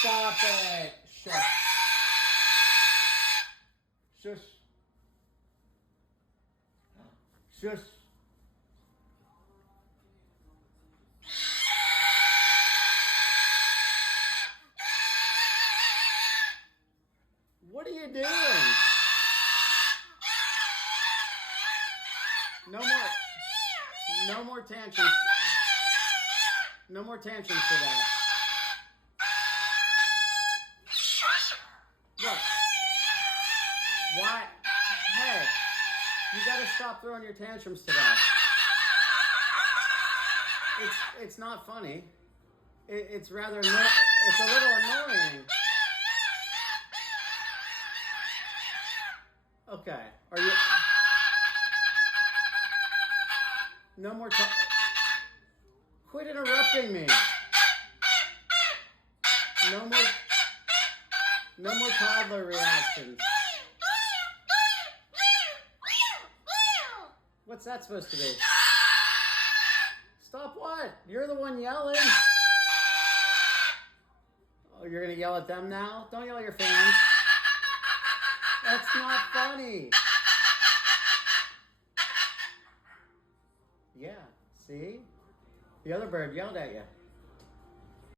Stop it. Shush. Shush. Shush. What are you doing? No more tantrums. No more tantrums for that. Look. Why? Hey, you gotta stop throwing your tantrums today. It's not funny. It's rather it's a little annoying. Okay, are you? No more quit interrupting me. No more toddler reactions. What's that supposed to be? Stop what? You're the one yelling. Oh, you're gonna yell at them now? Don't yell at your fans. That's not funny. Yeah, see? The other bird yelled at you.